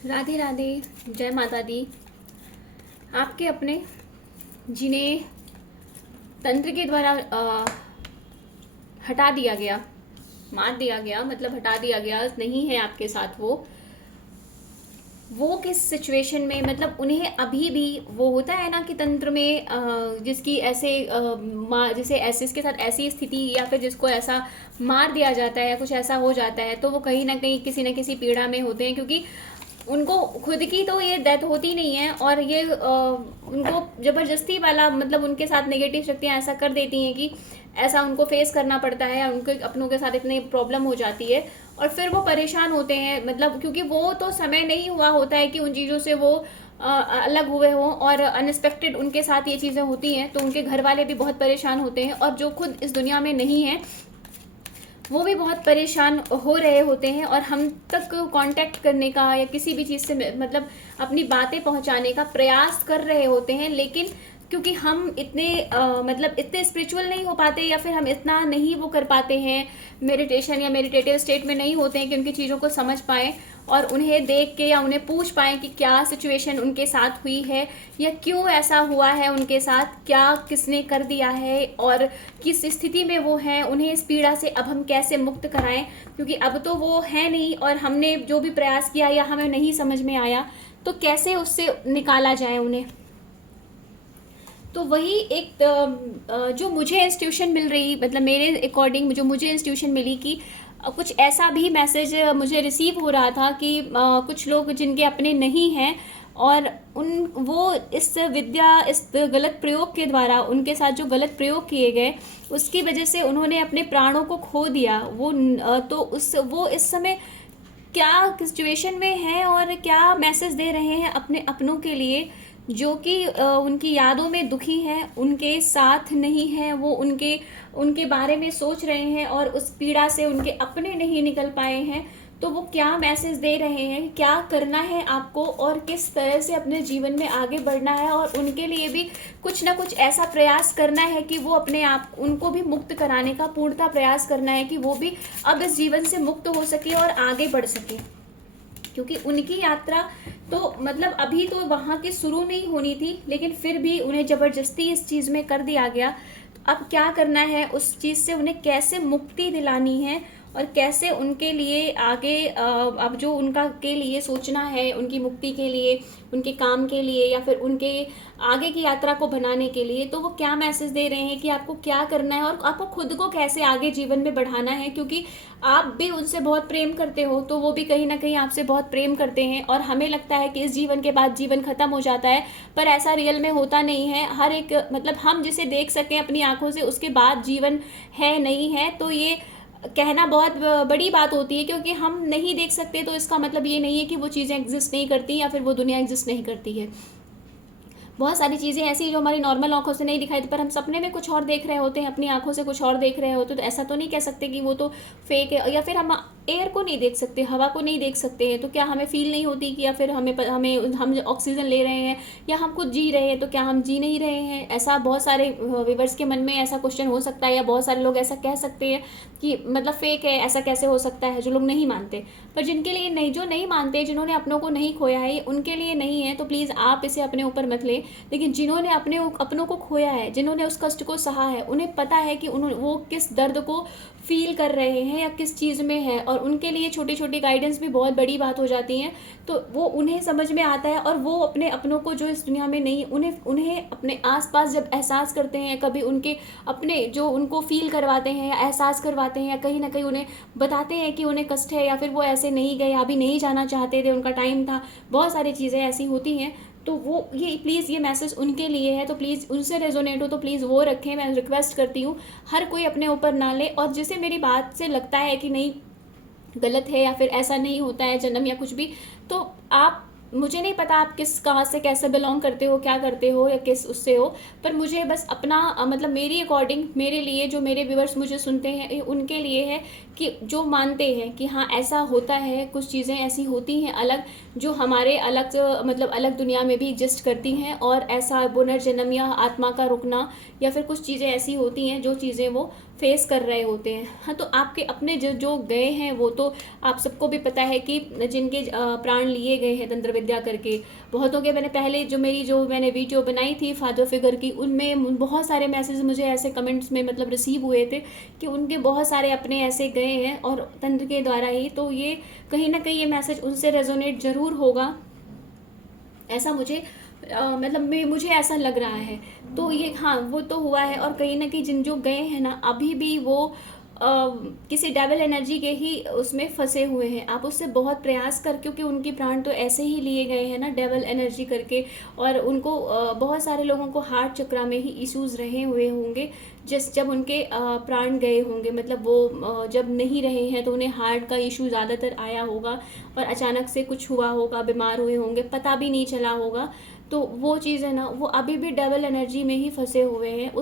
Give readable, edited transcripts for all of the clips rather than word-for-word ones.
राधे राधे। जय माता दी। आपके अपने जिन्हें तंत्र के द्वारा हटा दिया गया, मार दिया गया, मतलब हटा दिया गया, नहीं है आपके साथ वो किस सिचुएशन में, मतलब उन्हें अभी भी वो होता है ना कि तंत्र में जिसकी ऐसे जैसे ऐसे इसके साथ ऐसी स्थिति या फिर जिसको ऐसा मार दिया जाता है या कुछ ऐसा हो जाता है तो वो कहीं ना कहीं किसी न किसी पीड़ा में होते हैं, क्योंकि उनको खुद की तो ये डेथ होती नहीं है और ये उनको ज़बरदस्ती वाला, मतलब उनके साथ नेगेटिव शक्तियाँ ऐसा कर देती हैं कि ऐसा उनको फेस करना पड़ता है, उनके अपनों के साथ इतनी प्रॉब्लम हो जाती है और फिर वो परेशान होते हैं, मतलब क्योंकि वो तो समय नहीं हुआ होता है कि उन चीज़ों से वो अलग हुए हों और अनएक्सपेक्टेड उनके साथ ये चीज़ें होती हैं, तो उनके घर वाले भी बहुत परेशान होते हैं और जो खुद इस दुनिया में नहीं है वो भी बहुत परेशान हो रहे होते हैं और हम तक कांटेक्ट करने का या किसी भी चीज़ से मतलब अपनी बातें पहुंचाने का प्रयास कर रहे होते हैं, लेकिन क्योंकि हम इतने मतलब इतने स्पिरिचुअल नहीं हो पाते या फिर हम इतना नहीं वो कर पाते हैं, मेडिटेशन या मेडिटेटिव स्टेट में नहीं होते हैं कि उनकी चीज़ों को समझ पाएँ और उन्हें देख के या उन्हें पूछ पाएँ कि क्या सिचुएशन उनके साथ हुई है या क्यों ऐसा हुआ है उनके साथ, क्या किसने कर दिया है और किस स्थिति में वो हैं, उन्हें इस पीड़ा से अब हम कैसे मुक्त कराएं, क्योंकि अब तो वो है नहीं और हमने जो भी प्रयास किया या हमें नहीं समझ में आया तो कैसे उससे निकाला जाए उन्हें। तो वही एक जो मुझे इंस्टीट्यूशन मिल रही, मतलब मेरे अकॉर्डिंग जो मुझे इंस्टीट्यूशन मिली कि कुछ ऐसा भी मैसेज मुझे रिसीव हो रहा था कि कुछ लोग जिनके अपने नहीं हैं और वो इस विद्या, इस गलत प्रयोग के द्वारा उनके साथ जो गलत प्रयोग किए गए उसकी वजह से उन्होंने अपने प्राणों को खो दिया। तो वो इस समय क्या सिचुएशन में हैं और क्या मैसेज दे रहे हैं अपने अपनों के लिए जो कि उनकी यादों में दुखी हैं, उनके साथ नहीं हैं, वो उनके उनके बारे में सोच रहे हैं और उस पीड़ा से उनके अपने नहीं निकल पाए हैं। तो वो क्या मैसेज दे रहे हैं, क्या करना है आपको और किस तरह से अपने जीवन में आगे बढ़ना है और उनके लिए भी कुछ ना कुछ ऐसा प्रयास करना है कि वो अपने आप उनको भी मुक्त कराने का पूर्णतः प्रयास करना है कि वो भी अब इस जीवन से मुक्त हो सके और आगे बढ़ सके, क्योंकि उनकी यात्रा तो मतलब अभी तो वहाँ की शुरू नहीं होनी थी, लेकिन फिर भी उन्हें ज़बरदस्ती इस चीज़ में कर दिया गया। तो अब क्या करना है, उस चीज़ से उन्हें कैसे मुक्ति दिलानी है और कैसे उनके लिए आगे अब जो उनका के लिए सोचना है, उनकी मुक्ति के लिए, उनके काम के लिए या फिर उनके आगे की यात्रा को बनाने के लिए, तो वो क्या मैसेज दे रहे हैं कि आपको क्या करना है और आपको खुद को कैसे आगे जीवन में बढ़ाना है, क्योंकि आप भी उनसे बहुत प्रेम करते हो तो वो भी कहीं ना कहीं आपसे बहुत प्रेम करते हैं और हमें लगता है कि इस जीवन के बाद जीवन खत्म हो जाता है, पर ऐसा रियल में होता नहीं है। हर एक मतलब हम जिसे देख सकें अपनी आंखों से उसके बाद जीवन है नहीं है, तो ये कहना बहुत बड़ी बात होती है, क्योंकि हम नहीं देख सकते तो इसका मतलब ये नहीं है कि वो चीज़ें एग्जिस्ट नहीं करती या फिर वो दुनिया एग्जिस्ट नहीं करती है। बहुत सारी चीज़ें ऐसी जो हमारी नॉर्मल आंखों से नहीं दिखाई देती, पर हम सपने में कुछ और देख रहे होते हैं, अपनी आंखों से कुछ और देख रहे होते, तो ऐसा तो नहीं कह सकते कि वो तो फेक है। या फिर हम एयर को नहीं देख सकते, हवा को नहीं देख सकते हैं, तो क्या हमें फील नहीं होती कि या फिर हम ऑक्सीजन ले रहे हैं या हम खुद जी रहे हैं, तो क्या हम जी नहीं रहे हैं? ऐसा बहुत सारे व्यूअर्स के मन में ऐसा क्वेश्चन हो सकता है या बहुत सारे लोग ऐसा कह सकते हैं कि मतलब फेक है, ऐसा कैसे हो सकता है, जो लोग नहीं मानते। पर जिनके लिए नहीं, जो नहीं मानते, जिन्होंने अपनों को नहीं खोया है, उनके लिए नहीं है, तो प्लीज़ आप इसे अपने ऊपर मत लें। लेकिन जिन्होंने अपनों को खोया है, जिन्होंने उस कष्ट को सहा है, उन्हें पता है कि वो किस दर्द को फील कर रहे हैं या किस चीज़ में है, और उनके लिए छोटी छोटी गाइडेंस भी बहुत बड़ी बात हो जाती हैं। तो वो उन्हें समझ में आता है और वो अपने अपनों को जो इस दुनिया में नहीं, उन्हें अपने आसपास जब एहसास करते हैं, कभी उनके अपने जो उनको फील करवाते हैं या एहसास करवाते हैं या कहीं ना कहीं उन्हें बताते हैं कि उन्हें कष्ट है या फिर वो ऐसे नहीं गए, अभी नहीं जाना चाहते थे, उनका टाइम था, बहुत सारी चीज़ें ऐसी होती हैं, तो वो ये प्लीज़ ये मैसेज उनके लिए है, तो प्लीज़ उनसे रेजोनेट हो तो प्लीज़ वो रखें, मैं रिक्वेस्ट करती हूँ। हर कोई अपने ऊपर ना ले, और जिसे मेरी बात से लगता है कि नहीं गलत है या फिर ऐसा नहीं होता है जन्म या कुछ भी, तो आप, मुझे नहीं पता आप किस कहाँ से कैसे बिलोंग करते हो, क्या करते हो या किस उससे हो, पर मुझे बस अपना मतलब मेरी अकॉर्डिंग, मेरे लिए, जो मेरे व्यूअर्स मुझे सुनते हैं उनके लिए है कि जो मानते हैं कि हाँ ऐसा होता है, कुछ चीज़ें ऐसी होती हैं अलग, जो हमारे अलग मतलब अलग दुनिया में भी एग्जिस्ट करती हैं, और ऐसा पुनर्जन्म या आत्मा का रुकना या फिर कुछ चीज़ें ऐसी होती हैं जो चीज़ें वो फेस कर रहे होते हैं। हाँ, तो आपके अपने जो जो गए हैं वो तो आप सबको भी पता है कि जिनके प्राण लिए गए हैं तंत्र विद्या करके, बहुतों के मैंने पहले जो मैंने वीडियो बनाई थी फादर फिगर की, उनमें बहुत सारे मैसेज मुझे ऐसे कमेंट्स में मतलब रिसीव हुए थे कि उनके बहुत सारे अपने ऐसे गए हैं और तंत्र के द्वारा ही। तो ये कहीं ना कहीं ये मैसेज उनसे रेजोनेट ज़रूर होगा, ऐसा मुझे मतलब मुझे ऐसा लग रहा है। तो ये हाँ, वो तो हुआ है। और कहीं ना कहीं जिन जो गए हैं ना, अभी भी वो किसी डेविल एनर्जी के ही उसमें फंसे हुए हैं। आप उससे बहुत प्रयास कर, क्योंकि उनकी प्राण तो ऐसे ही लिए गए हैं ना डेविल एनर्जी करके। और उनको बहुत सारे लोगों को हार्ट चक्रा में ही इश्यूज रहे हुए होंगे जब उनके प्राण गए होंगे। मतलब वो जब नहीं रहे हैं तो उन्हें हार्ट का इशू ज़्यादातर आया होगा और अचानक से कुछ हुआ होगा, बीमार हुए होंगे, पता भी नहीं चला होगा। तो वो चीज़ है ना, वो अभी भी डबल एनर्जी में ही फंसे हुए हैं।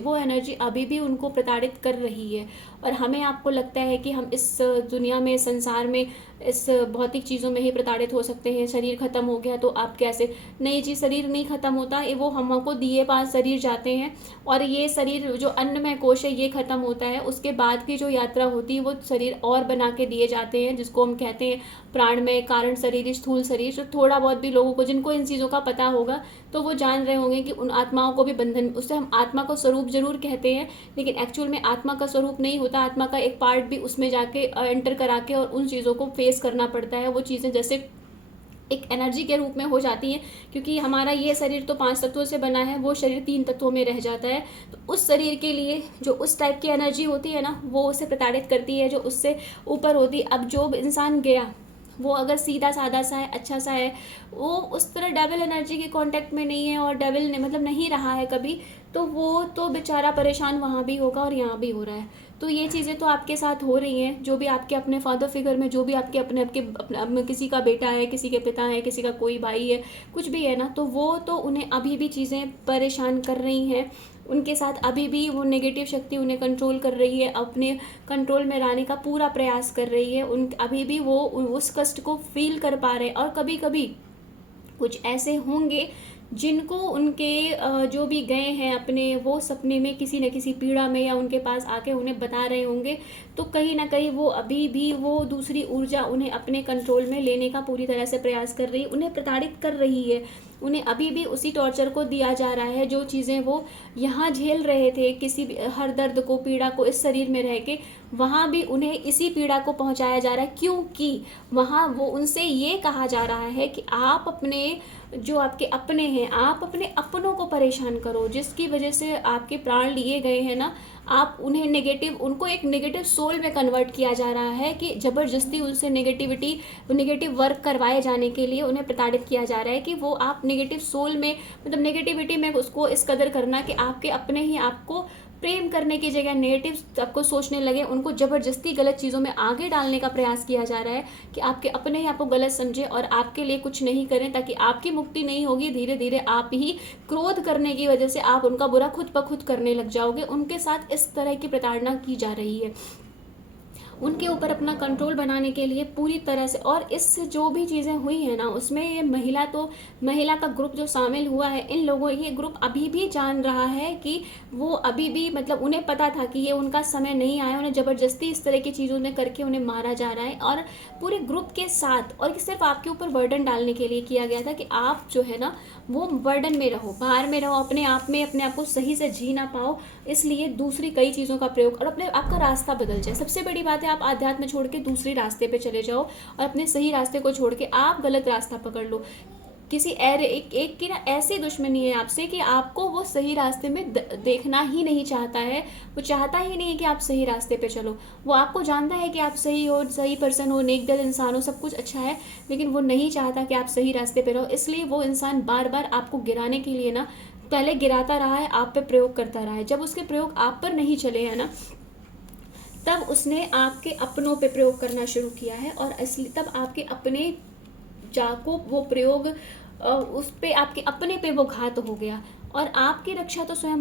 वो एनर्जी अभी भी उनको प्रताड़ित कर रही है। और हमें आपको लगता है कि हम इस दुनिया में, संसार में, इस भौतिक चीज़ों में ही प्रताड़ित हो सकते हैं। शरीर ख़त्म हो गया तो आप कैसे, नहीं जी, शरीर नहीं ख़त्म होता, ये वो हमको दिए 5 शरीर जाते हैं और ये शरीर जो अन्नमय कोश है ये ख़त्म होता है। उसके बाद की जो यात्रा होती है वो शरीर और बना के दिए जाते हैं, जिसको हम कहते हैं प्राणमय, कारण शरीर, स्थूल शरीर। तो थोड़ा बहुत भी लोगों को, जिनको इन चीज़ों का पता होगा, तो वो जान रहे होंगे कि उन आत्माओं को भी बंधन, उससे हम आत्मा का स्वरूप जरूर कहते हैं, लेकिन एक्चुअल में आत्मा का स्वरूप नहीं होता। आत्मा का एक पार्ट भी उसमें जाके एंटर करा के और उन चीज़ों को फेस करना पड़ता है। वो चीज़ें जैसे एक एनर्जी के रूप में हो जाती हैं, क्योंकि हमारा ये शरीर तो 5 तत्वों से बना है, वो शरीर 3 तत्वों में रह जाता है। तो उस शरीर के लिए जो उस टाइप की एनर्जी होती है ना, वो उसे प्रताड़ित करती है, जो उससे ऊपर होती है। अब जो इंसान गया वो अगर सीधा साधा सा है, अच्छा सा है, वो उस तरह डेविल एनर्जी के कांटेक्ट में नहीं है और डेविल ने मतलब नहीं रहा है कभी, तो वो तो बेचारा परेशान वहाँ भी होगा और यहाँ भी हो रहा है। तो ये चीज़ें तो आपके साथ हो रही हैं। जो भी आपके अपने फादर फिगर में, जो भी आपके अपने किसी का बेटा है, किसी के पिता है, किसी का कोई भाई है, कुछ भी है ना, तो वो तो उन्हें अभी भी चीज़ें परेशान कर रही हैं। उनके साथ अभी भी वो नेगेटिव शक्ति उन्हें कंट्रोल कर रही है, अपने कंट्रोल में लाने का पूरा प्रयास कर रही है। उन अभी भी वो उस कष्ट को फील कर पा रहे हैं। और कभी कभी कुछ ऐसे होंगे जिनको उनके जो भी गए हैं अपने, वो सपने में किसी न किसी पीड़ा में या उनके पास आके उन्हें बता रहे होंगे। तो कहीं ना कहीं वो अभी भी वो दूसरी ऊर्जा उन्हें अपने कंट्रोल में लेने का पूरी तरह से प्रयास कर रही है, उन्हें प्रताड़ित कर रही है। उन्हें अभी भी उसी टॉर्चर को दिया जा रहा है जो चीज़ें वो यहाँ झेल रहे थे, किसी भी हर दर्द को, पीड़ा को इस शरीर में रह के, वहाँ भी उन्हें इसी पीड़ा को पहुँचाया जा रहा है। क्योंकि वहाँ वो उनसे ये कहा जा रहा है कि आप अपने जो आपके अपने हैं, आप अपने अपनों को परेशान करो, जिसकी वजह से आपके प्राण लिए गए हैं ना, आप उन्हें उनको एक नेगेटिव सोल में कन्वर्ट किया जा रहा है कि ज़बरदस्ती उनसे नेगेटिव वर्क करवाए जाने के लिए उन्हें प्रताड़ित किया जा रहा है कि वो आप नेगेटिव सोल में, मतलब नेगेटिविटी में उसको इस कदर करना कि आपके अपने ही आपको प्रेम करने की जगह नेगेटिव आपको सोचने लगे। उनको ज़बरदस्ती गलत चीज़ों में आगे डालने का प्रयास किया जा रहा है कि आपके अपने ही आपको गलत समझे और आपके लिए कुछ नहीं करें, ताकि आपकी मुक्ति नहीं होगी। धीरे धीरे आप ही क्रोध करने की वजह से आप उनका बुरा खुद ब खुद करने लग जाओगे। उनके साथ इस तरह की प्रताड़ना की जा रही है, उनके ऊपर अपना कंट्रोल बनाने के लिए पूरी तरह से। और इससे जो भी चीज़ें हुई हैं ना, उसमें ये महिला का ग्रुप जो शामिल हुआ है, इन लोगों, ये ग्रुप अभी भी जान रहा है कि वो अभी भी, मतलब उन्हें पता था कि ये उनका समय नहीं आया, उन्हें ज़बरदस्ती इस तरह की चीज़ों ने करके उन्हें मारा जा रहा है। और पूरे ग्रुप के साथ, और सिर्फ आपके ऊपर बर्डन डालने के लिए किया गया था कि आप जो है ना वो बर्डन में रहो, बाहर में रहो, अपने आप को सही से जी ना पाओ, इसलिए दूसरी कई चीज़ों का प्रयोग, और आपका रास्ता बदल जाए। सबसे बड़ी बात है, आप आध्यात्म छोड़ के दूसरे रास्ते पे चले जाओ और अपने सही रास्ते को छोड़ के आप गलत रास्ता पकड़ लो। किसी एक की ना ऐसी दुश्मनी है आपसे कि आपको वो सही रास्ते में देखना ही नहीं चाहता है। वो चाहता ही नहीं है कि आप सही रास्ते पे चलो। वो आपको जानता है कि आप सही हो, सही पर्सन हो, नेक दिल इंसान हो, सब कुछ अच्छा है, लेकिन वो नहीं चाहता कि आप सही रास्ते पे रहो। इसलिए वो इंसान बार बार आपको गिराने के लिए ना पहले गिराता रहा है, आप पे प्रयोग करता रहा है। जब उसके प्रयोग आप पर नहीं चले हैं ना, तब उसने आपके अपनों पे प्रयोग करना शुरू किया है। और इसलिए तब आपके अपने जाको वो प्रयोग उस पे, आपके अपने पे वो घात हो गया। और आपकी रक्षा तो स्वयं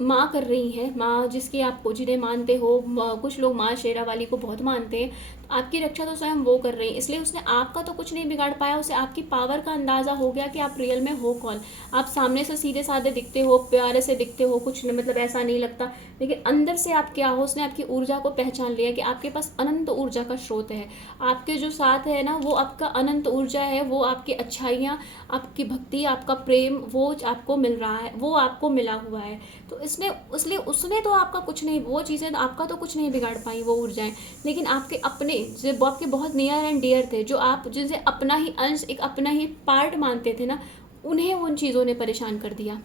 माँ कर रही है, माँ जिसकी आप जिन्हें मानते हो। कुछ लोग माँ शेरा वाली को बहुत मानते हैं। आपकी रक्षा तो स्वयं वो कर रही है, इसलिए उसने आपका तो कुछ नहीं बिगाड़ पाया, उसे आपकी पावर का अंदाज़ा हो गया कि आप रियल में हो कौन। आप सामने से सीधे साधे दिखते हो, प्यारे से दिखते हो, कुछ नहीं मतलब ऐसा नहीं लगता, लेकिन अंदर से आप क्या हो, उसने आपकी ऊर्जा को पहचान लिया कि आपके पास अनंत ऊर्जा का स्रोत है। आपके जो साथ है ना, वो आपका अनंत ऊर्जा है, वो आपकी अच्छाइयाँ, आपकी भक्ति, आपका प्रेम, वो आपको मिल रहा है, वो आपको मिला हुआ है। तो इसलिए उसने तो आपका कुछ नहीं, वो चीज़ें आपका तो कुछ नहीं बिगाड़ पाई, वो ऊर्जाएं। लेकिन आपके अपने जो आपके बहुत नियर एंड डियर थे, जो आप जिनसे अपना ही अंश, एक अपना ही पार्ट मानते थे ना, उन्हें उन चीज़ों ने परेशान कर दिया।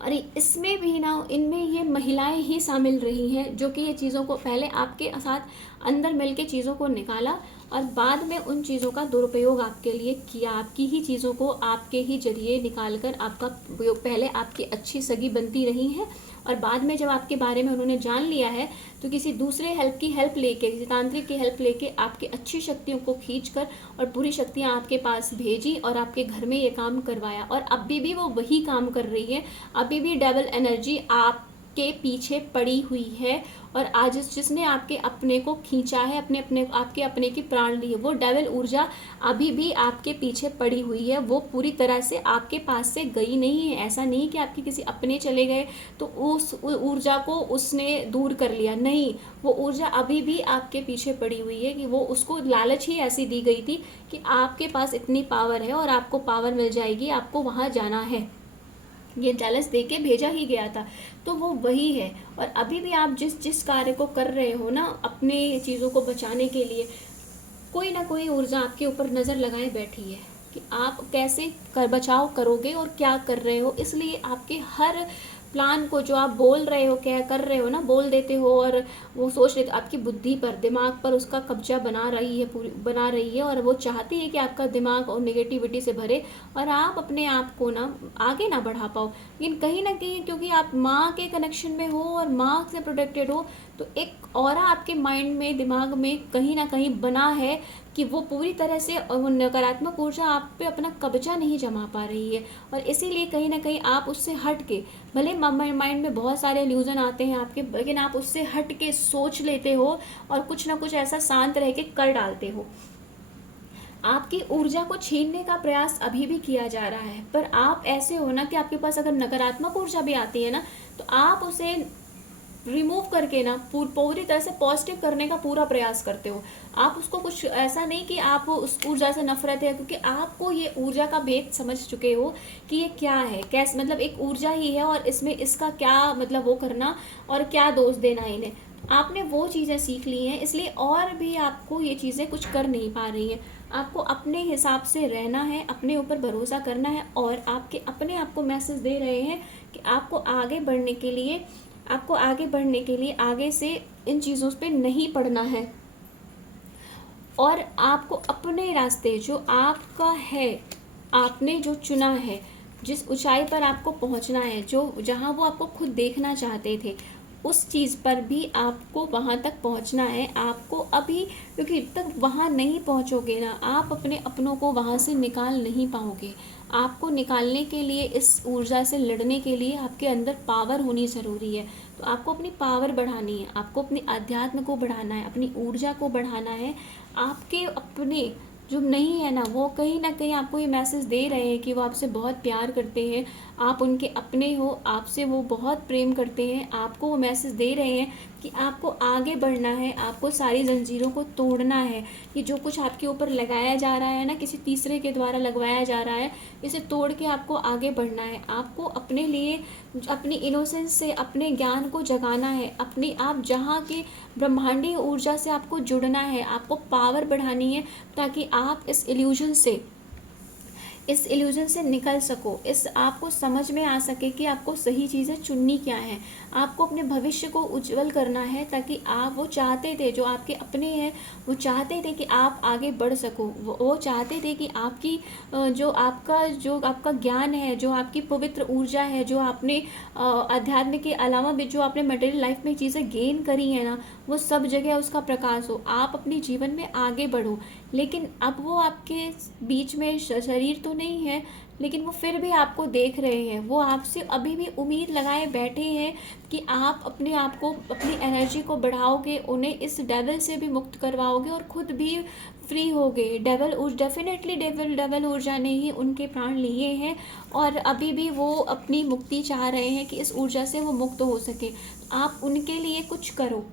अरे इसमें भी ना, इनमें ये महिलाएं ही शामिल रही हैं, जो कि ये चीज़ों को पहले आपके साथ अंदर मिल के चीज़ों को निकाला और बाद में उन चीज़ों का दुरुपयोग आपके लिए किया। आपकी ही चीज़ों को आपके ही जरिए निकाल कर आपका उपयोग, पहले आपकी अच्छी सगी बनती रही हैं और बाद में जब आपके बारे में उन्होंने जान लिया है तो किसी दूसरे हेल्प लेके, किसी तांत्रिक की हेल्प लेके आपकी अच्छी शक्तियों को खींच कर और बुरी शक्तियाँ आपके पास भेजी और आपके घर में ये काम करवाया। और अभी भी वो वही काम कर रही है, अभी भी डबल एनर्जी आपके पीछे पड़ी हुई है। और आज जिसने आपके अपने को खींचा है, आपके अपने की प्राण ली है, वो डेविल ऊर्जा अभी भी आपके पीछे पड़ी हुई है। वो पूरी तरह से आपके पास से गई नहीं है। ऐसा नहीं कि आपके किसी अपने चले गए तो उस ऊर्जा को उसने दूर कर लिया, नहीं, वो ऊर्जा अभी भी आपके पीछे पड़ी हुई है। कि वो उसको लालच ही ऐसी दी गई थी कि आपके पास इतनी पावर है और आपको पावर मिल जाएगी, आपको वहाँ जाना है, ये जालच दे के भेजा ही गया था। तो वो वही है। और अभी भी आप जिस जिस कार्य को कर रहे हो ना, अपने चीज़ों को बचाने के लिए, कोई ना कोई ऊर्जा आपके ऊपर नज़र लगाए बैठी है कि आप कैसे बचाव करोगे और क्या कर रहे हो। इसलिए आपके हर प्लान को जो आप बोल रहे हो, क्या कर रहे हो ना, बोल देते हो और वो सोच रहे, आपकी बुद्धि पर, दिमाग पर उसका कब्जा बना रही है, पूरी बना रही है। और वो चाहती है कि आपका दिमाग और नेगेटिविटी से भरे और आप अपने आप को ना आगे ना बढ़ा पाओ। लेकिन कहीं ना कहीं क्योंकि आप माँ के कनेक्शन में हो और माँ से प्रोटेक्टेड हो, तो एक ऑरा आपके माइंड में, दिमाग में कहीं ना कहीं बना है कि वो पूरी तरह से नकारात्मक ऊर्जा आप पे अपना कब्जा नहीं जमा पा रही है। और इसीलिए कहीं ना कहीं आप उससे हट के, भले माइंड में बहुत सारे इल्यूजन आते हैं आपके, लेकिन आप उससे हट के सोच लेते हो और कुछ ना कुछ ऐसा शांत रह के कर डालते हो। आपकी ऊर्जा को छीनने का प्रयास अभी भी किया जा रहा है, पर आप ऐसे हो ना कि आपके पास अगर नकारात्मक ऊर्जा भी आती है ना, तो आप उसे रिमूव करके ना पूरी तरह से पॉजिटिव करने का पूरा प्रयास करते हो। आप उसको, कुछ ऐसा नहीं कि आप उस ऊर्जा से नफरत है, क्योंकि आपको ये ऊर्जा का भेद समझ चुके हो कि ये क्या है, कैसे, मतलब एक ऊर्जा ही है और इसमें इसका क्या मतलब वो करना और क्या दोष देना इन्हें। आपने वो चीज़ें सीख ली हैं, इसलिए और भी आपको ये चीज़ें कुछ कर नहीं पा रही हैं। आपको अपने हिसाब से रहना है, अपने ऊपर भरोसा करना है और आपके अपने आप को मैसेज दे रहे हैं कि आपको आगे बढ़ने के लिए, आगे से इन चीज़ों पे नहीं पड़ना है और आपको अपने रास्ते, जो आपका है, आपने जो चुना है, जिस ऊंचाई पर आपको पहुंचना है, जो जहां वो आपको खुद देखना चाहते थे, उस चीज़ पर भी आपको वहां तक पहुंचना है। आपको अभी, क्योंकि जब तक वहां नहीं पहुंचोगे ना, आप अपने अपनों को वहां से निकाल नहीं पाओगे। आपको निकालने के लिए, इस ऊर्जा से लड़ने के लिए आपके अंदर पावर होनी ज़रूरी है। तो आपको अपनी पावर बढ़ानी है, आपको अपने अध्यात्म को बढ़ाना है, अपनी ऊर्जा को बढ़ाना है। आपके अपने जो नहीं है ना, वो कहीं ना कहीं आपको ये मैसेज दे रहे हैं कि वो आपसे बहुत प्यार करते हैं, आप उनके अपने हो, आपसे वो बहुत प्रेम करते हैं। आपको वो मैसेज दे रहे हैं कि आपको आगे बढ़ना है, आपको सारी जंजीरों को तोड़ना है। ये जो कुछ आपके ऊपर लगाया जा रहा है ना, किसी तीसरे के द्वारा लगवाया जा रहा है, इसे तोड़ के आपको आगे बढ़ना है। आपको अपने लिए, अपनी इनोसेंस से अपने ज्ञान को जगाना है, अपनी आप जहाँ की ब्रह्मांडीय ऊर्जा से आपको जुड़ना है, आपको पावर बढ़ानी है, ताकि आप इस इल्यूजन से निकल सको, इस आपको समझ में आ सके कि आपको सही चीज़ें चुननी क्या है। आपको अपने भविष्य को उज्जवल करना है, ताकि आप, वो चाहते थे, जो आपके अपने हैं, वो चाहते थे कि आप आगे बढ़ सको। वो चाहते थे कि आपकी जो आपका ज्ञान है, जो आपकी पवित्र ऊर्जा है, जो आपने अध्यात्म के अलावा भी जो आपने मटेरियल लाइफ में चीज़ें गेन करी है ना, वो सब जगह उसका प्रकाश हो, आप अपने जीवन में आगे बढ़ो। लेकिन अब वो आपके बीच में शरीर तो नहीं है, लेकिन वो फिर भी आपको देख रहे हैं। वो आपसे अभी भी उम्मीद लगाए बैठे हैं कि आप अपने आप को, अपनी एनर्जी को बढ़ाओगे, उन्हें इस डेविल से भी मुक्त करवाओगे और खुद भी फ्री होगे। डेफिनेटली डबल ऊर्जा ने ही उनके प्राण लिए हैं और अभी भी वो अपनी मुक्ति चाह रहे हैं कि इस ऊर्जा से वो मुक्त हो सके। आप उनके लिए कुछ करो।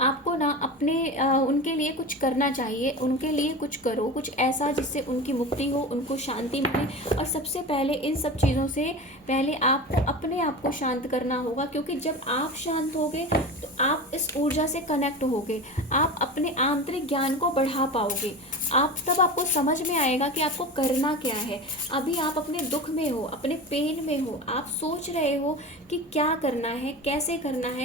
आपको ना अपने उनके लिए कुछ करना चाहिए, उनके लिए कुछ करो, कुछ ऐसा जिससे उनकी मुक्ति हो, उनको शांति मिले। और सबसे पहले इन सब चीज़ों से पहले आपको अपने आप को शांत करना होगा, क्योंकि जब आप शांत होगे तो आप इस ऊर्जा से कनेक्ट होगे, आप अपने आंतरिक ज्ञान को बढ़ा पाओगे। तब आपको समझ में आएगा कि आपको करना क्या है। अभी आप अपने दुख में हो, अपने पेन में हो, आप सोच रहे हो कि क्या करना है,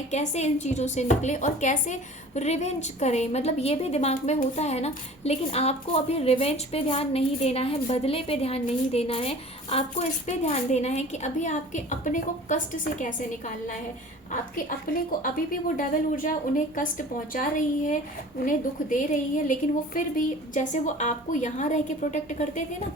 कैसे इन चीज़ों से निकले और कैसे रिवेंज करें, मतलब ये भी दिमाग में होता है ना। लेकिन आपको अभी रिवेंज पे ध्यान नहीं देना है, बदले पे ध्यान नहीं देना है। आपको इस पे ध्यान देना है कि अभी आपके अपने को कष्ट से कैसे निकालना है। आपके अपने को अभी भी वो डबल ऊर्जा उन्हें कष्ट पहुंचा रही है, उन्हें दुख दे रही है, लेकिन वो फिर भी, जैसे वो आपको यहाँ रह के प्रोटेक्ट करते थे ना,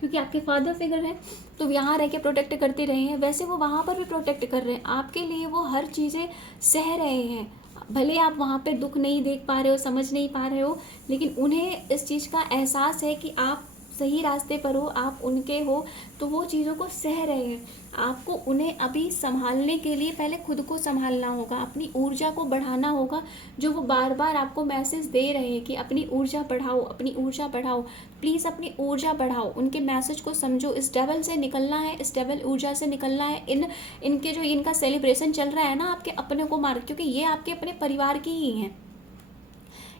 क्योंकि आपके फादर फिगर हैं तो यहाँ रह के प्रोटेक्ट करते रहे हैं, वैसे वो वहाँ पर भी प्रोटेक्ट कर रहे हैं आपके लिए। वो हर चीज़ें सह रहे हैं, भले आप वहाँ पे दुख नहीं देख पा रहे हो, समझ नहीं पा रहे हो, लेकिन उन्हें इस चीज़ का एहसास है कि आप सही रास्ते पर हो, आप उनके हो, तो वो चीज़ों को सह रहे हैं। आपको उन्हें अभी संभालने के लिए पहले खुद को संभालना होगा, अपनी ऊर्जा को बढ़ाना होगा। जो वो बार बार आपको मैसेज दे रहे हैं कि अपनी ऊर्जा बढ़ाओ, अपनी ऊर्जा बढ़ाओ, प्लीज़ अपनी ऊर्जा बढ़ाओ, उनके मैसेज को समझो। इस डेवल से निकलना है, इस डेवल ऊर्जा से निकलना है। इनके जो इनका सेलिब्रेशन चल रहा है ना आपके अपने को मार, क्योंकि ये आपके अपने परिवार की ही हैं।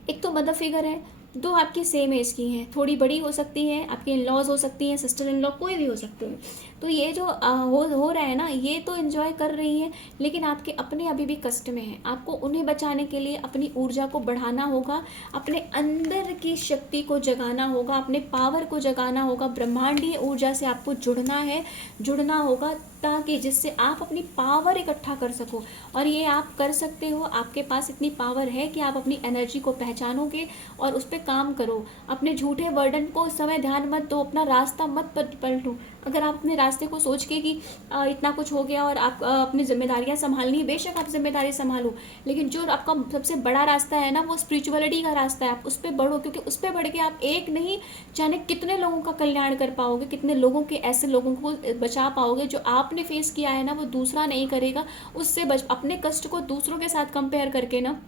एक तो मदर फिगर है, दो आपकी सेम एज की हैं, थोड़ी बड़ी हो सकती हैं, आपकी इन लॉज हो सकती हैं, सिस्टर इन लॉ, कोई भी हो सकते हैं। तो ये जो हो रहा है ना, ये तो एंजॉय कर रही हैं, लेकिन आपके अपने अभी भी कष्ट में हैं। आपको उन्हें बचाने के लिए अपनी ऊर्जा को बढ़ाना होगा, अपने अंदर की शक्ति को जगाना होगा, अपने पावर को जगाना होगा। ब्रह्मांडीय ऊर्जा से आपको जुड़ना होगा, ताकि जिससे आप अपनी पावर इकट्ठा कर सको। और ये आप कर सकते हो, आपके पास इतनी पावर है कि आप अपनी एनर्जी को पहचानोगे और उस पर काम करो। अपने झूठे वर्डन को उस समय ध्यान मत दो, अपना रास्ता मत पलटो। अगर आप अपने रास्ते को सोच के कि इतना कुछ हो गया और आप अपनी जिम्मेदारियां संभालनी है, बेशक आप जिम्मेदारी संभालो, लेकिन जो आपका सबसे बड़ा रास्ता है ना, वो स्पिरिचुअलिटी का रास्ता है, आप उस पर बढ़ो। क्योंकि उस पर बढ़ के आप एक नहीं जाने कितने लोगों का कल्याण कर पाओगे, कितने लोगों के ऐसे लोगों को बचा पाओगे जो आपने फेस किया है ना, वो दूसरा नहीं करेगा। उससे अपने कष्ट को दूसरों के साथ कंपेयर करके ना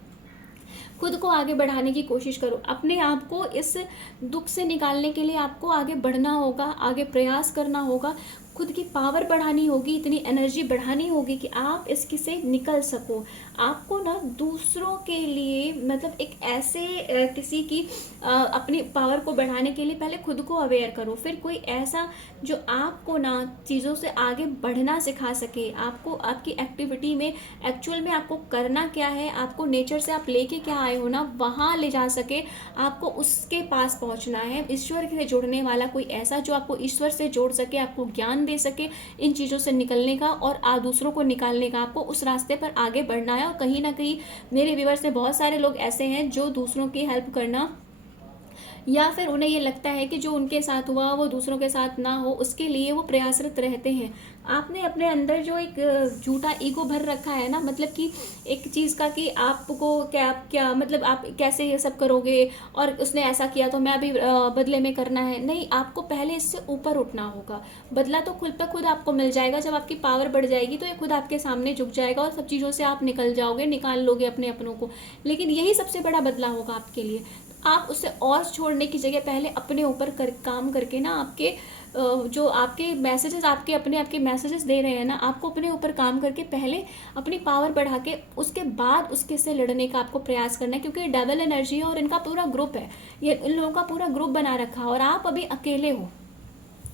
खुद को आगे बढ़ाने की कोशिश करो। अपने आप को इस दुख से निकालने के लिए आपको आगे बढ़ना होगा, आगे प्रयास करना होगा, खुद की पावर बढ़ानी होगी, इतनी एनर्जी बढ़ानी होगी कि आप इसकी से निकल सको। आपको ना दूसरों के लिए, मतलब एक ऐसे किसी की अपनी पावर को बढ़ाने के लिए पहले खुद को अवेयर करो, फिर कोई ऐसा जो आपको ना चीज़ों से आगे बढ़ना सिखा सके, आपको आपकी एक्टिविटी में एक्चुअल में आपको करना क्या है, आपको नेचर से आप लेके क्या आए हो ना, वहाँ ले जा सके। आपको उसके पास पहुँचना है, ईश्वर से जुड़ने वाला कोई ऐसा जो आपको ईश्वर से जोड़ सके, आपको ज्ञान दे सके इन चीज़ों से निकलने का और दूसरों को निकालने का। आपको उस रास्ते पर आगे बढ़ना है। और कहीं ना कहीं मेरे व्यूअर्स में बहुत सारे लोग ऐसे हैं जो दूसरों की हेल्प करना, या फिर उन्हें ये लगता है कि जो उनके साथ हुआ वो दूसरों के साथ ना हो, उसके लिए वो प्रयासरत रहते हैं। आपने अपने अंदर जो एक झूठा ईगो भर रखा है ना, मतलब कि एक चीज़ का कि आपको क्या मतलब आप कैसे ये सब करोगे और उसने ऐसा किया तो मैं भी बदले में करना है। नहीं, आपको पहले इससे ऊपर उठना होगा। बदला तो खुद ब खुद आपको मिल जाएगा। जब आपकी पावर बढ़ जाएगी तो ये खुद आपके सामने झुक जाएगा और सब चीज़ों से आप निकल जाओगे, निकाल लोगे अपने अपनों को। लेकिन यही सबसे बड़ा बदला होगा आपके लिए। आप उससे और छोड़ने की जगह पहले अपने ऊपर काम करके ना, आपके जो आपके मैसेजेस आपके मैसेजेस दे रहे हैं ना, आपको अपने ऊपर काम करके पहले अपनी पावर बढ़ा के उसके बाद उसके से लड़ने का आपको प्रयास करना है। क्योंकि डबल एनर्जी है और इनका पूरा ग्रुप है, ये इन लोगों का पूरा ग्रुप बना रखा है और आप अभी अकेले हो।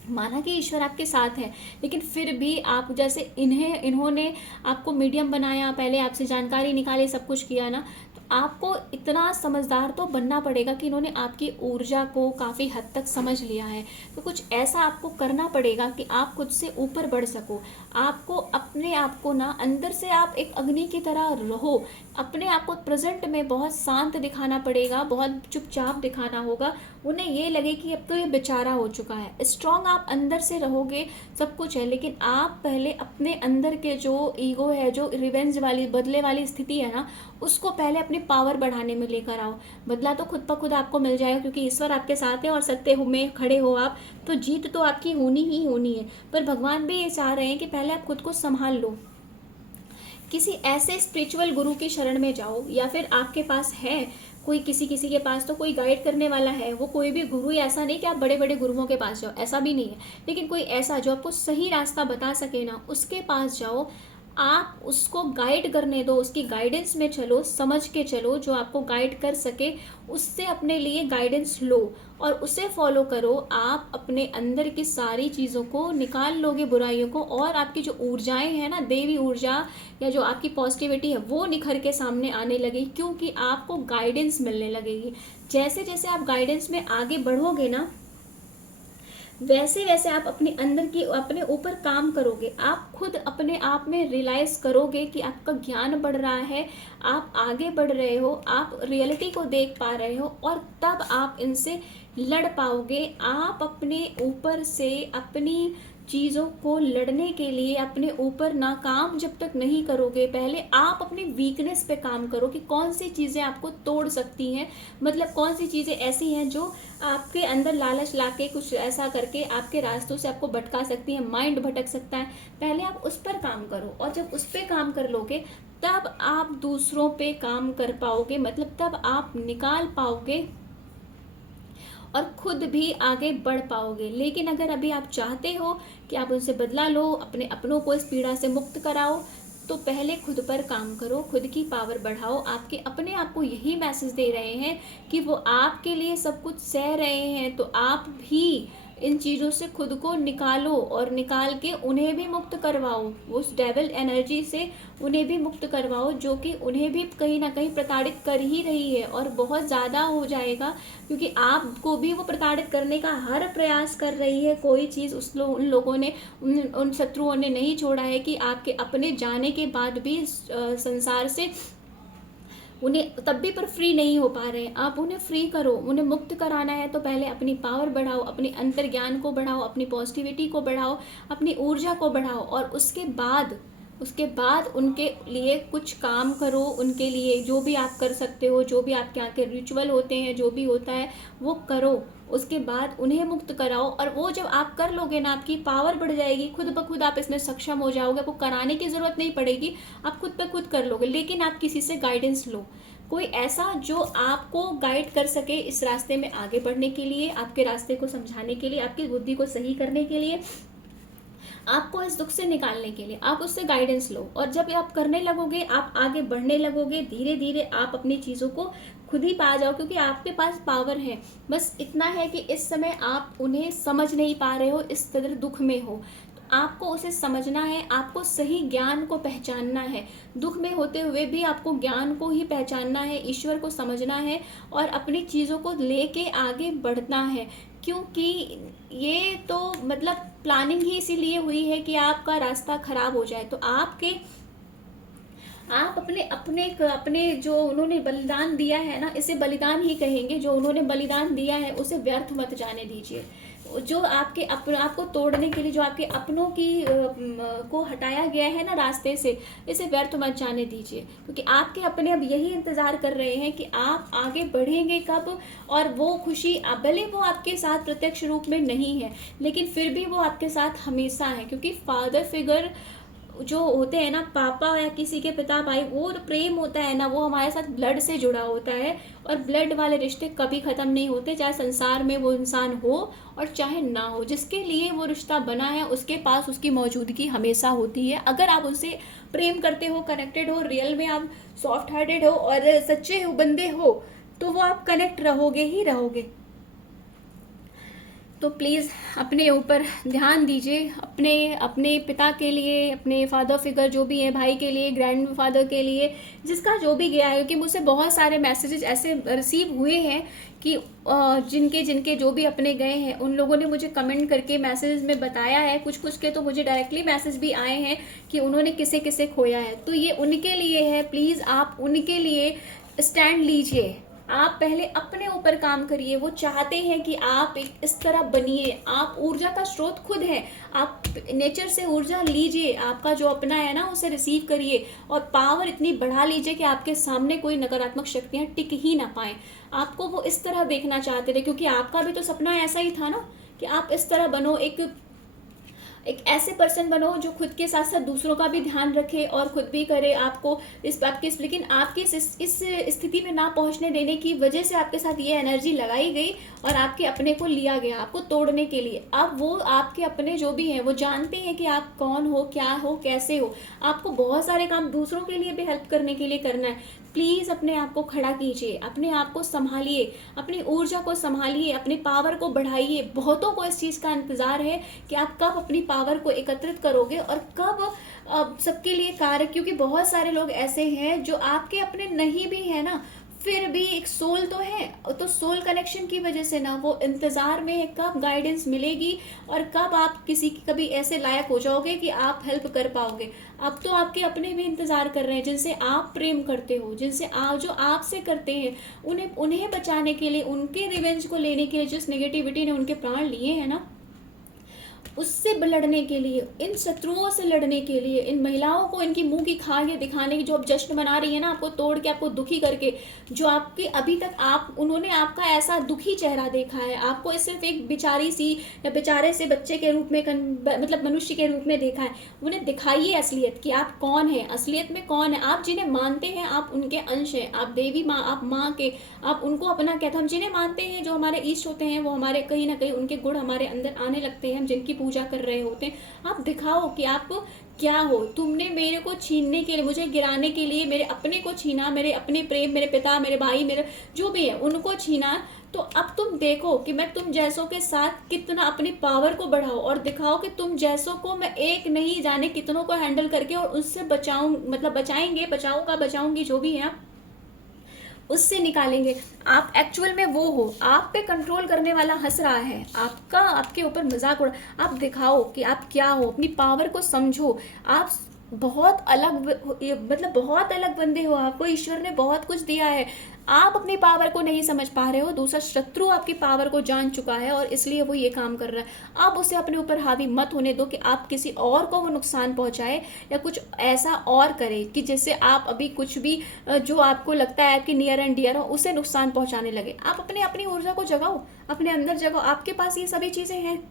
माना कि ईश्वर आपके साथ है, लेकिन फिर भी आप जैसे इन्होंने आपको मीडियम बनाया, पहले आपसे जानकारी निकाली, सब कुछ किया ना, तो आपको इतना समझदार तो बनना पड़ेगा कि इन्होंने आपकी ऊर्जा को काफ़ी हद तक समझ लिया है। तो कुछ ऐसा आपको करना पड़ेगा कि आप खुद से ऊपर बढ़ सको। आपको अपने आप को ना अंदर से आप एक अग्नि की तरह रहो। अपने आप को प्रेजेंट में बहुत शांत दिखाना पड़ेगा, बहुत चुपचाप दिखाना होगा। उन्हें ये लगे कि अब तो ये बेचारा हो चुका है। स्ट्रांग आप अंदर से रहोगे, सब कुछ है, लेकिन आप पहले अपने अंदर के जो ईगो है, जो रिवेंज वाली बदले वाली स्थिति है ना, उसको पहले अपनी पावर बढ़ाने में लेकर आओ। बदला तो खुद ब खुद आपको मिल जाएगा, क्योंकि ईश्वर आपके साथ है और सत्य में खड़े हो आप, तो जीत तो आपकी होनी ही होनी है। पर भगवान भी ये चाह रहे हैं कि पहले आप खुद को संभाल लो। किसी ऐसे स्पिरिचुअल गुरु की शरण में जाओ, या फिर आपके पास है कोई, किसी किसी के पास तो कोई गाइड करने वाला है। वो कोई भी गुरु, ऐसा नहीं कि आप बड़े बड़े गुरुओं के पास जाओ, ऐसा भी नहीं है, लेकिन कोई ऐसा जो आपको सही रास्ता बता सके ना, उसके पास जाओ। आप उसको गाइड करने दो, उसकी गाइडेंस में चलो, समझ के चलो, जो आपको गाइड कर सके उससे अपने लिए गाइडेंस लो और उसे फॉलो करो। आप अपने अंदर की सारी चीज़ों को निकाल लोगे, बुराइयों को, और आपकी जो ऊर्जाएं हैं ना, देवी ऊर्जा या जो आपकी पॉजिटिविटी है, वो निखर के सामने आने लगेगी, क्योंकि आपको गाइडेंस मिलने लगेगी। जैसे जैसे आप गाइडेंस में आगे बढ़ोगे ना, वैसे वैसे आप अपने अंदर की, अपने ऊपर काम करोगे। आप खुद अपने आप में रियलाइज करोगे कि आपका ज्ञान बढ़ रहा है, आप आगे बढ़ रहे हो, आप रियलिटी को देख पा रहे हो, और तब आप इनसे लड़ पाओगे। आप अपने ऊपर से अपनी चीज़ों को लड़ने के लिए अपने ऊपर ना काम जब तक नहीं करोगे, पहले आप अपनी वीकनेस पे काम करो कि कौन सी चीज़ें आपको तोड़ सकती हैं। मतलब कौन सी चीज़ें ऐसी हैं जो आपके अंदर लालच लाके, कुछ ऐसा करके आपके रास्तों से आपको भटका सकती हैं, माइंड भटक सकता है। पहले आप उस पर काम करो, और जब उस पर काम कर लोगे तब आप दूसरों पे काम कर पाओगे। मतलब तब आप निकाल पाओगे और खुद भी आगे बढ़ पाओगे। लेकिन अगर अभी आप चाहते हो कि आप उनसे बदला लो, अपने अपनों को इस पीड़ा से मुक्त कराओ, तो पहले खुद पर काम करो, खुद की पावर बढ़ाओ। आपके अपने आप को यही मैसेज दे रहे हैं कि वो आपके लिए सब कुछ सह रहे हैं, तो आप भी इन चीज़ों से खुद को निकालो और निकाल के उन्हें भी मुक्त करवाओ। उस डेविल एनर्जी से उन्हें भी मुक्त करवाओ, जो कि उन्हें भी कहीं ना कहीं प्रताड़ित कर ही रही है, और बहुत ज़्यादा हो जाएगा, क्योंकि आपको भी वो प्रताड़ित करने का हर प्रयास कर रही है। कोई चीज़ उन लोगों ने, उन शत्रुओं ने नहीं छोड़ा है कि आपके अपने जाने के बाद भी संसार से उन्हें तब भी पर फ्री नहीं हो पा रहे हैं। आप उन्हें फ्री करो। उन्हें मुक्त कराना है तो पहले अपनी पावर बढ़ाओ, अपने अंतर ज्ञान को बढ़ाओ, अपनी पॉजिटिविटी को बढ़ाओ, अपनी ऊर्जा को बढ़ाओ, और उसके बाद उनके लिए कुछ काम करो। उनके लिए जो भी आप कर सकते हो, जो भी आपके यहाँ के रिचुअल होते हैं, जो भी होता है वो करो। उसके बाद उन्हें मुक्त कराओ, और वो जब आप कर लोगे ना, आपकी पावर बढ़ जाएगी, खुद ब खुद आप इसमें सक्षम हो जाओगे। आपको कराने की ज़रूरत नहीं पड़ेगी, आप खुद ब खुद कर लोगे। लेकिन आप किसी से गाइडेंस लो, कोई ऐसा जो आपको गाइड कर सके इस रास्ते में आगे बढ़ने के लिए, आपके रास्ते को समझाने के लिए, आपकी बुद्धि को सही करने के लिए, आपको इस दुख से निकालने के लिए। आप उससे गाइडेंस लो, और जब आप करने लगोगे, आप आगे बढ़ने लगोगे। धीरे धीरे आप अपनी चीज़ों को खुद ही पा जाओ, क्योंकि आपके पास पावर है। बस इतना है कि इस समय आप उन्हें समझ नहीं पा रहे हो, इस तरह दुख में हो, तो आपको उसे समझना है, आपको सही ज्ञान को पहचानना है। दुख में होते हुए भी आपको ज्ञान को ही पहचानना है, ईश्वर को समझना है, और अपनी चीज़ों को लेके आगे बढ़ना है। क्योंकि ये तो मतलब प्लानिंग ही इसीलिए हुई है कि आपका रास्ता खराब हो जाए। तो आप अपने अपने अपने जो उन्होंने बलिदान दिया है ना, इसे बलिदान ही कहेंगे, जो उन्होंने बलिदान दिया है उसे व्यर्थ मत जाने दीजिए। जो आपके आपको तोड़ने के लिए जो आपके अपनों की को हटाया गया है ना रास्ते से, इसे व्यर्थ मत जाने दीजिए। क्योंकि आपके अपने अब यही इंतज़ार कर रहे हैं कि आप आगे बढ़ेंगे कब, और वो खुशी, भले वो आपके साथ प्रत्यक्ष रूप में नहीं है, लेकिन फिर भी वो आपके साथ हमेशा है। क्योंकि फादर फिगर जो होते हैं ना, पापा या किसी के पिता भाई, वो प्रेम होता है ना, वो हमारे साथ ब्लड से जुड़ा होता है, और ब्लड वाले रिश्ते कभी ख़त्म नहीं होते, चाहे संसार में वो इंसान हो और चाहे ना हो। जिसके लिए वो रिश्ता बना है उसके पास उसकी मौजूदगी हमेशा होती है। अगर आप उनसे प्रेम करते हो, कनेक्टेड हो, रियल में आप सॉफ्ट हार्टेड हो और सच्चे हो बंदे हो, तो वो आप कनेक्ट रहोगे ही रहोगे। तो प्लीज़ अपने ऊपर ध्यान दीजिए, अपने अपने पिता के लिए, अपने फादर फिगर जो भी है, भाई के लिए, ग्रैंड फादर के लिए, जिसका जो भी गया है, क्योंकि मुझसे बहुत सारे मैसेजेस ऐसे रिसीव हुए हैं कि जिनके जिनके जो भी अपने गए हैं, उन लोगों ने मुझे कमेंट करके मैसेजेस में बताया है, कुछ कुछ के तो मुझे डायरेक्टली मैसेज भी आए हैं कि उन्होंने किसे किसे खोया है। तो ये उनके लिए है, प्लीज़ आप उनके लिए स्टैंड लीजिए। आप पहले अपने ऊपर काम करिए। वो चाहते हैं कि आप एक इस तरह बनिए। आप ऊर्जा का स्रोत खुद हैं। आप नेचर से ऊर्जा लीजिए, आपका जो अपना है ना उसे रिसीव करिए और पावर इतनी बढ़ा लीजिए कि आपके सामने कोई नकारात्मक शक्तियाँ टिक ही ना पाएँ। आपको वो इस तरह देखना चाहते थे, क्योंकि आपका भी तो सपना ऐसा ही था ना कि आप इस तरह बनो, एक ऐसे पर्सन बनो जो खुद के साथ साथ दूसरों का भी ध्यान रखे और खुद भी करे। आपको इस बात की, लेकिन आपकी इस स्थिति में ना पहुंचने देने की वजह से आपके साथ ये एनर्जी लगाई गई और आपके अपने को लिया गया आपको तोड़ने के लिए। अब वो आपके अपने जो भी हैं वो जानते हैं कि आप कौन हो, क्या हो, कैसे हो। आपको बहुत सारे काम दूसरों के लिए भी हेल्प करने के लिए करना है। प्लीज़ अपने आप को खड़ा कीजिए, अपने आप को संभालिए, अपनी ऊर्जा को संभालिए, अपनी पावर को बढ़ाइए। बहुतों को इस चीज़ का इंतज़ार है कि आप कब अपनी पावर को एकत्रित करोगे और कब सबके लिए कार्य, क्योंकि बहुत सारे लोग ऐसे हैं जो आपके अपने नहीं भी है ना, फिर भी एक सोल तो है। तो सोल कनेक्शन की वजह से ना वो इंतज़ार में है कब गाइडेंस मिलेगी और कब आप किसी की कभी ऐसे लायक हो जाओगे कि आप हेल्प कर पाओगे। अब तो आपके अपने भी इंतज़ार कर रहे हैं, जिनसे आप प्रेम करते हो, जिनसे आप जो आपसे करते हैं, उन्हें बचाने के लिए, उनके रिवेंज को लेने के लिए, जिस नेगेटिविटी ने उनके प्राण लिए हैं ना, उससे लड़ने के लिए, इन शत्रुओं से लड़ने के लिए, इन महिलाओं को इनकी मुंह की खाके दिखाने की, जो अब जश्न मना रही है ना आपको तोड़ के, आपको दुखी करके, जो आपके अभी तक उन्होंने आपका ऐसा दुखी चेहरा देखा है, आपको सिर्फ एक बेचारी सी या बेचारे से बच्चे के रूप में मतलब मनुष्य के रूप में देखा है। उन्हें दिखाइए असलियत कि आप कौन है, असलियत में कौन है। आप जिन्हें मानते हैं आप उनके अंश हैं, आप देवी माँ, आप माँ के, आप उनको अपना कहते, हम जिन्हें मानते हैं, जो हमारे इष्ट होते हैं, वो हमारे कहीं ना कहीं उनके गुण हमारे अंदर आने लगते हैं, हम जिनकी पूजा कर रहे होते हैं। आप दिखाओ कि आप क्या हो। तुमने मेरे को छीनने के लिए, मुझे गिराने के लिए मेरे अपने को छीना, मेरे अपने प्रेम, मेरे पिता, मेरे भाई, मेरे जो भी है उनको छीना। तो अब तुम देखो कि मैं तुम जैसों के साथ कितना अपनी पावर को बढ़ाओ और दिखाओ कि तुम जैसों को मैं एक नहीं जाने कितनों को हैंडल करके और उससे बचाऊं, मतलब बचाएंगे, बचाऊंगा, बचाऊंगी, जो भी है उससे निकालेंगे। आप एक्चुअल में वो हो, आप पे कंट्रोल करने वाला हंस रहा है, आपका आपके ऊपर मजाक उड़ा। आप दिखाओ कि आप क्या हो, अपनी पावर को समझो। आप बहुत अलग, मतलब बहुत अलग बंदे हो, आपको ईश्वर ने बहुत कुछ दिया है। आप अपनी पावर को नहीं समझ पा रहे हो, दूसरा शत्रु आपकी पावर को जान चुका है और इसलिए वो ये काम कर रहा है। आप उसे अपने ऊपर हावी मत होने दो कि आप किसी और को वो नुकसान पहुंचाए या कुछ ऐसा और करे कि जिससे आप अभी कुछ भी जो आपको लगता है आपके नियर एंड डियर हो उसे नुकसान पहुंचाने लगे। आप अपनी ऊर्जा को जगाओ, अपने अंदर जगाओ। आपके पास ये सभी चीज़ें हैं,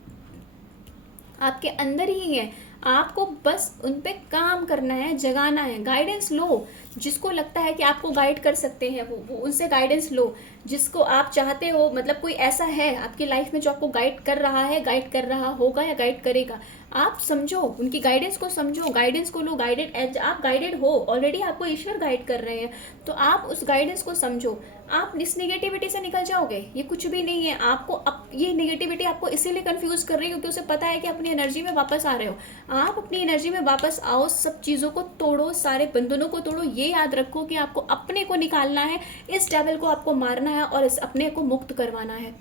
आपके अंदर ही है। आपको बस उन पे काम करना है, जगाना है। गाइडेंस लो, जिसको लगता है कि आपको गाइड कर सकते हैं वो उनसे गाइडेंस लो। जिसको आप चाहते हो, मतलब कोई ऐसा है आपकी लाइफ में जो आपको गाइड कर रहा है, गाइड कर रहा होगा या गाइड करेगा, आप समझो, उनकी गाइडेंस को समझो, गाइडेंस को लो। आप गाइडेड हो ऑलरेडी, आपको ईश्वर गाइड कर रहे हैं, तो आप उस गाइडेंस को समझो। आप इस नेगेटिविटी से निकल जाओगे। ये कुछ भी नहीं है। आपको ये नेगेटिविटी आपको इसीलिए कंफ्यूज कर रही है क्योंकि उसे पता है कि अपनी एनर्जी में वापस आ रहे हो। आप अपनी एनर्जी में वापस आओ, सब चीज़ों को तोड़ो, सारे बंधनों को तोड़ो। ये याद रखो कि आपको अपने को निकालना है, इस डेविल को आपको मारना है और इस अपने को मुक्त करवाना है,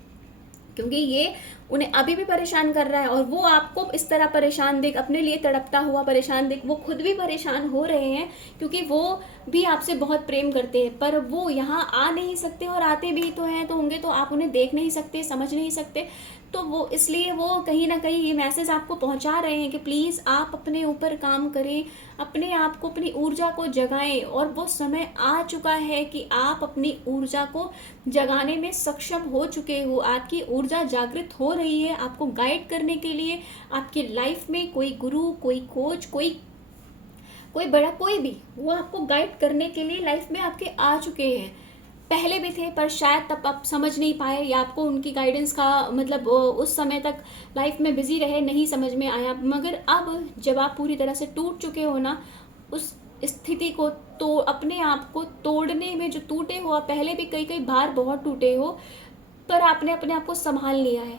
क्योंकि ये उन्हें अभी भी परेशान कर रहा है और वो आपको इस तरह परेशान देख, अपने लिए तड़पता हुआ परेशान देख, वो खुद भी परेशान हो रहे हैं क्योंकि वो भी आपसे बहुत प्रेम करते हैं, पर वो यहाँ आ नहीं सकते और आते भी तो हैं तो होंगे, तो आप उन्हें देख नहीं सकते, समझ नहीं सकते। तो वो इसलिए वो कहीं ना कहीं ये मैसेज आपको पहुंचा रहे हैं कि प्लीज़ आप अपने ऊपर काम करें, अपने आप को, अपनी ऊर्जा को जगाएं। और वो समय आ चुका है कि आप अपनी ऊर्जा को जगाने में सक्षम हो चुके हो। आपकी ऊर्जा जागृत हो रही है आपको गाइड करने के लिए। आपकी लाइफ में कोई गुरु, कोई कोच, कोई बड़ा, कोई भी, वो आपको गाइड करने के लिए लाइफ में आपके आ चुके हैं। पहले भी थे पर शायद तब आप समझ नहीं पाए या आपको उनकी गाइडेंस का मतलब उस समय तक लाइफ में बिजी रहे, नहीं समझ में आया। मगर अब जब आप पूरी तरह से टूट चुके हो ना, उस स्थिति को, तो अपने आप को तोड़ने में जो टूटे हो, आप पहले भी कई बार बहुत टूटे हो, पर आपने अपने आप को संभाल लिया है।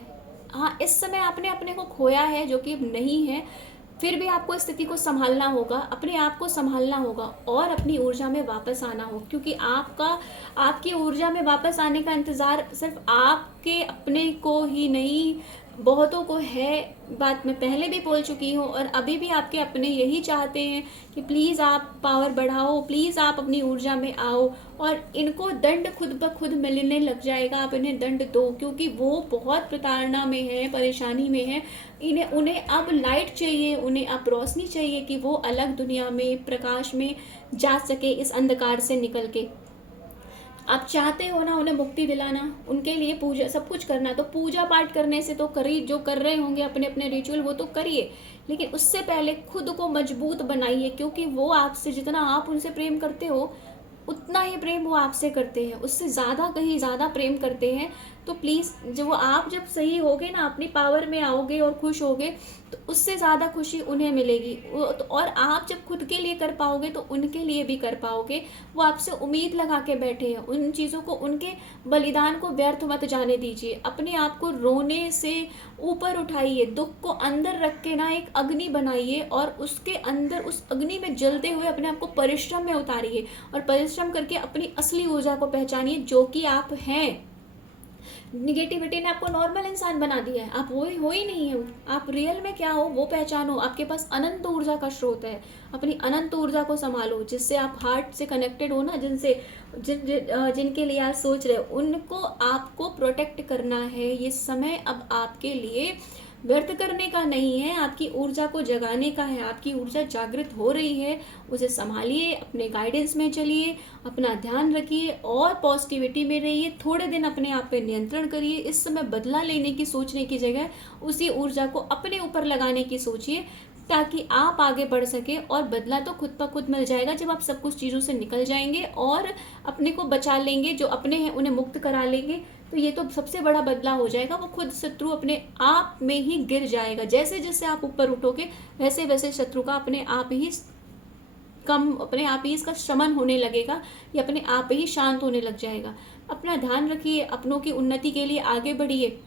हाँ, इस समय आपने अपने को खोया है जो कि अब नहीं है, फिर भी आपको इस स्थिति को सँभालना होगा, अपने आप को सँभालना होगा और अपनी ऊर्जा में वापस आना हो, क्योंकि आपकी ऊर्जा में वापस आने का इंतज़ार सिर्फ़ आपके अपने को ही नहीं, बहुतों को है। बात मैं पहले भी बोल चुकी हूँ और अभी भी आपके अपने यही चाहते हैं कि प्लीज़ आप पावर बढ़ाओ, प्लीज़ आप अपनी ऊर्जा में आओ और इनको दंड खुद ब खुद मिलने लग जाएगा। आप इन्हें दंड दो, क्योंकि वो बहुत प्रताड़ना में है, परेशानी में है। उन्हें अब लाइट चाहिए, उन्हें अब रोशनी चाहिए कि वो अलग दुनिया में, प्रकाश में जा सके, इस अंधकार से निकल के। आप चाहते हो ना उन्हें मुक्ति दिलाना, उनके लिए पूजा सब कुछ करना, तो पूजा पाठ करने से तो करिए, जो कर रहे होंगे अपने अपने रिचुअल वो तो करिए, लेकिन उससे पहले खुद को मजबूत बनाइए, क्योंकि वो आपसे, जितना आप उनसे प्रेम करते हो उतना ही प्रेम वो आपसे करते हैं, उससे ज़्यादा, कहीं ज़्यादा प्रेम करते हैं। तो प्लीज़, जो आप जब सही होगे ना, अपनी पावर में आओगे और खुश होगे, तो उससे ज़्यादा खुशी उन्हें मिलेगी। और आप जब खुद के लिए कर पाओगे तो उनके लिए भी कर पाओगे। वो आपसे उम्मीद लगा के बैठे हैं, उन चीज़ों को, उनके बलिदान को व्यर्थ मत जाने दीजिए। अपने आप को रोने से ऊपर उठाइए, दुख को अंदर रख के ना एक अग्नि बनाइए और उसके अंदर, उस अग्नि में जलते हुए अपने आप को परिश्रम में उतारिए और परिश्रम करके अपनी असली ऊर्जा को पहचानिए, जो कि आप हैं। निगेटिविटी ने आपको नॉर्मल इंसान बना दिया है, आप वो हो ही नहीं हो। आप रियल में क्या हो वो पहचानो। आपके पास अनंत ऊर्जा का स्रोत है, अपनी अनंत ऊर्जा को संभालो, जिससे आप हार्ट से कनेक्टेड हो ना, जिनके लिए आप सोच रहे हो, उनको आपको प्रोटेक्ट करना है। ये समय अब आपके लिए व्यर्थ करने का नहीं है, आपकी ऊर्जा को जगाने का है। आपकी ऊर्जा जागृत हो रही है, उसे संभालिए, अपने गाइडेंस में चलिए, अपना ध्यान रखिए और पॉजिटिविटी में रहिए। थोड़े दिन अपने आप पे नियंत्रण करिए। इस समय बदला लेने की, सोचने की जगह उसी ऊर्जा को अपने ऊपर लगाने की सोचिए, ताकि आप आगे बढ़ सके। और बदला तो खुद ब खुद मिल जाएगा जब आप सब कुछ चीज़ों से निकल जाएंगे और अपने को बचा लेंगे, जो अपने हैं उन्हें मुक्त करा लेंगे। तो ये तो सबसे बड़ा बदलाव हो जाएगा। वो खुद शत्रु अपने आप में ही गिर जाएगा। जैसे जैसे आप ऊपर उठोगे वैसे वैसे शत्रु का अपने आप ही इसका शमन होने लगेगा, या अपने आप ही शांत होने लग जाएगा। अपना ध्यान रखिए, अपनों की उन्नति के लिए आगे बढ़िए,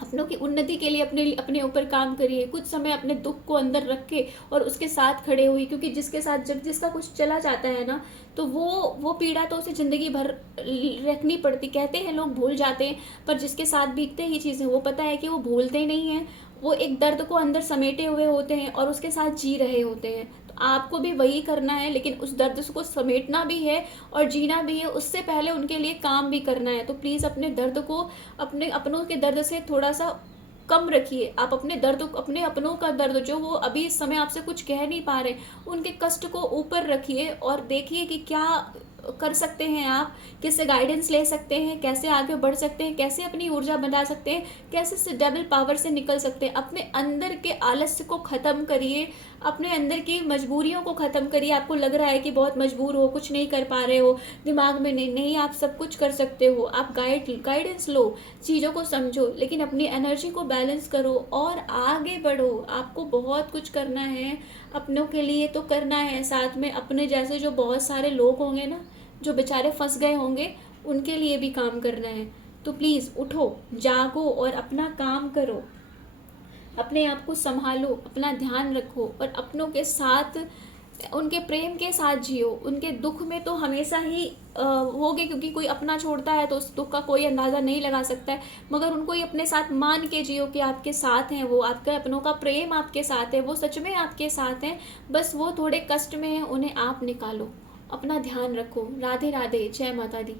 अपनों की उन्नति के लिए अपने ऊपर काम करिए। कुछ समय अपने दुख को अंदर रख के और उसके साथ खड़े हुई, क्योंकि जिसके साथ, जब जिसका कुछ चला जाता है ना, तो वो पीड़ा तो उसे ज़िंदगी भर रखनी पड़ती। कहते हैं लोग भूल जाते हैं, पर जिसके साथ बीतते ही चीज़ें, वो पता है कि वो भूलते नहीं हैं। वो एक दर्द को अंदर समेटे हुए होते हैं और उसके साथ जी रहे होते हैं। तो आपको भी वही करना है, लेकिन उस दर्द को समेटना भी है और जीना भी है। उससे पहले उनके लिए काम भी करना है। तो प्लीज़ अपने दर्द को, अपनों के दर्द से थोड़ा सा कम रखिए। आप अपने दर्द, अपने अपनों का दर्द, जो वो अभी इस समय आपसे कुछ कह नहीं पा रहे, उनके कष्ट को ऊपर रखिए और देखिए कि क्या कर सकते हैं आप, किससे गाइडेंस ले सकते हैं, कैसे आगे बढ़ सकते हैं, कैसे अपनी ऊर्जा बना सकते हैं, कैसे से डबल पावर से निकल सकते हैं। अपने अंदर के आलस्य को ख़त्म करिए, अपने अंदर की मजबूरियों को ख़त्म करिए। आपको लग रहा है कि बहुत मजबूर हो, कुछ नहीं कर पा रहे हो, दिमाग में नहीं, आप सब कुछ कर सकते हो। आप गाइडेंस लो, चीज़ों को समझो, लेकिन अपनी एनर्जी को बैलेंस करो और आगे बढ़ो। आपको बहुत कुछ करना है, अपनों के लिए तो करना है, साथ में अपने जैसे जो बहुत सारे लोग होंगे ना, जो बेचारे फंस गए होंगे, उनके लिए भी काम करना है। तो प्लीज़ उठो, जागो और अपना काम करो। अपने आप को संभालो, अपना ध्यान रखो और अपनों के साथ, उनके प्रेम के साथ जियो। उनके दुख में तो हमेशा ही होगे, क्योंकि कोई अपना छोड़ता है तो उस दुख का कोई अंदाज़ा नहीं लगा सकता है, मगर उनको ही अपने साथ मान के जियो कि आपके साथ हैं वो, आपके अपनों का प्रेम आपके साथ है, वो सच में आपके साथ हैं। बस वो थोड़े कष्ट में हैं, उन्हें आप निकालो। अपना ध्यान रखो। राधे राधे, जय माता दी।